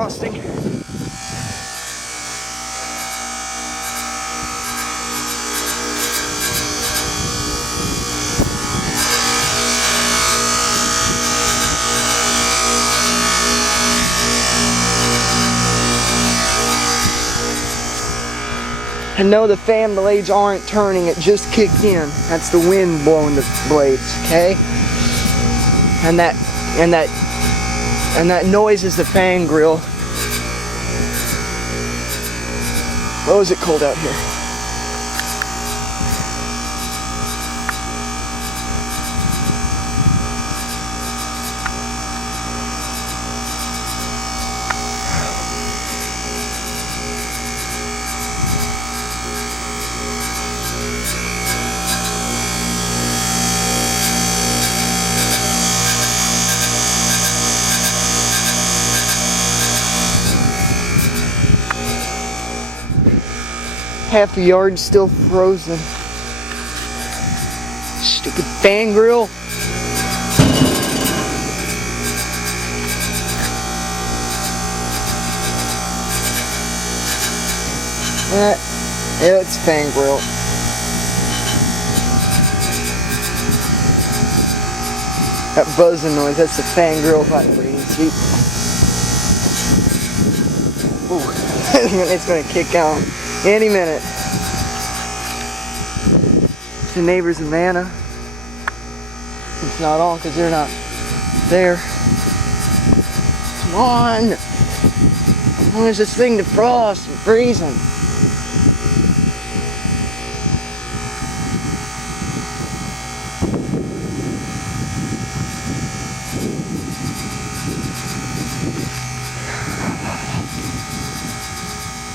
defrosting. I know the fan blades aren't turning, it just kicked in. That's the wind blowing the blades, okay? And that noise is the fan grill. Oh, is it cold out here? Half the yard's still frozen. Stupid fan grill. Yeah, it's fan grill. That buzzing noise, that's the fan grill vibrating. See? Ooh, it's gonna kick out any minute. The neighbor's Havana. It's not on because they're not there. Come on! How long is this thing defrost? I'm freezing.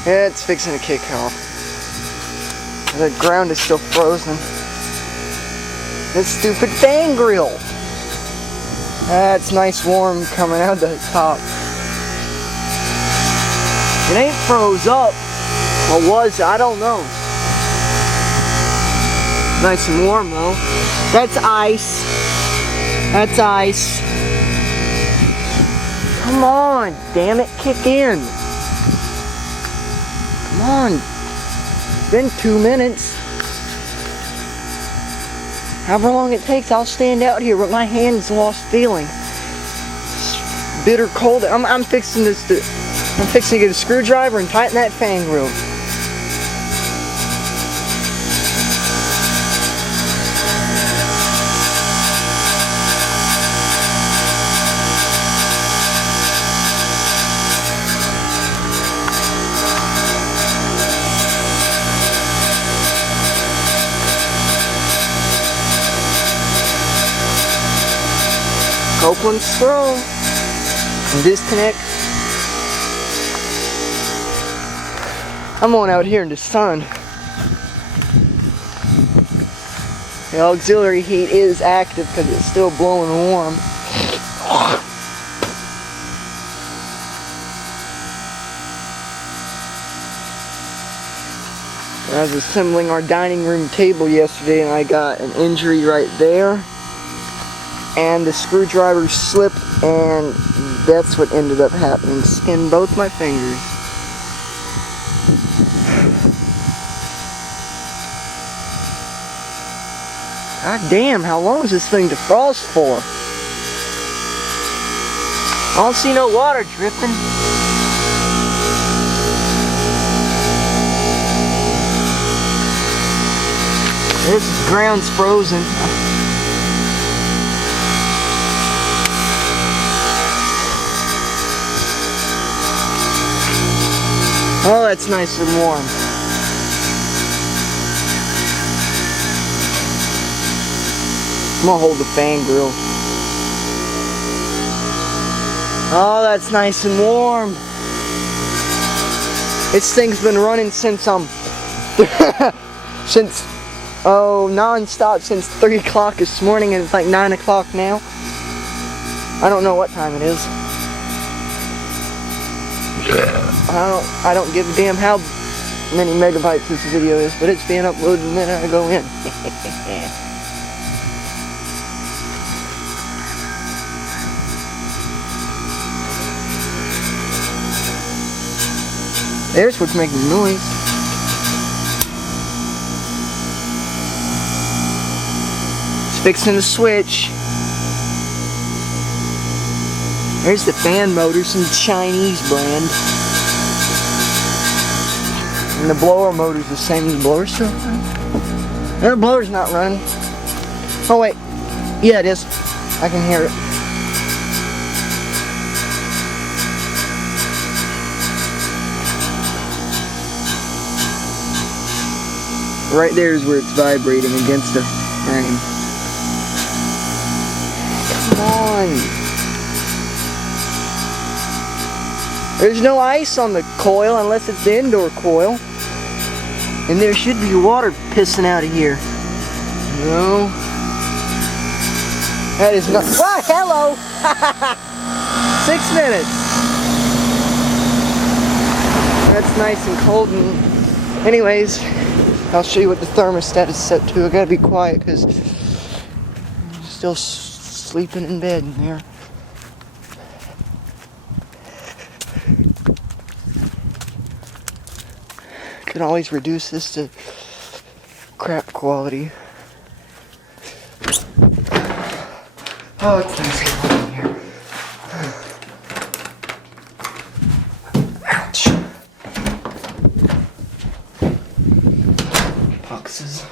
Yeah, it's fixing to kick off. The ground is still frozen. This stupid fan grill. That's nice warm coming out the top. It ain't froze up. Or was, I don't know. Nice and warm though. That's ice. That's ice. Come on, damn it, kick in. Come on. It's been 2 minutes. However long it takes, I'll stand out here with my hands lost feeling. It's bitter cold. I'm fixing this. I'm fixing to get a screwdriver and tighten that fan grill. Copeland's throw. Disconnect. I'm going out here in the sun. The auxiliary heat is active because it's still blowing warm. I was assembling our dining room table yesterday and I got an injury right there. And the screwdriver slipped and that's what ended up happening. Skinned both my fingers. God damn, how long is this thing defrost for? I don't see no water dripping. This ground's frozen. Oh, that's nice and warm. I'm gonna hold the fan grill. Oh, that's nice and warm. This thing's been running since non-stop since 3 o'clock this morning, and it's like 9 o'clock now. I don't know what time it is. I don't give a damn how many megabytes this video is, but it's being uploaded the minute I go in. There's what's making the noise. It's fixing the switch. There's the fan motor, some Chinese brand. And the blower motor's the same. The blower's still running. And the blower's not running. Oh wait. Yeah, it is. I can hear it. Right there is where it's vibrating against the frame. Come on. There's no ice on the coil unless it's the indoor coil. And there should be water pissing out of here. No. That is not. Ah, hello! 6 minutes. That's nice and cold. And anyways, I'll show you what the thermostat is set to. I gotta be quiet because I'm still sleeping in bed in there. Could always reduce this to crap quality. Oh, it's nice and cold in here. Ouch. Boxes.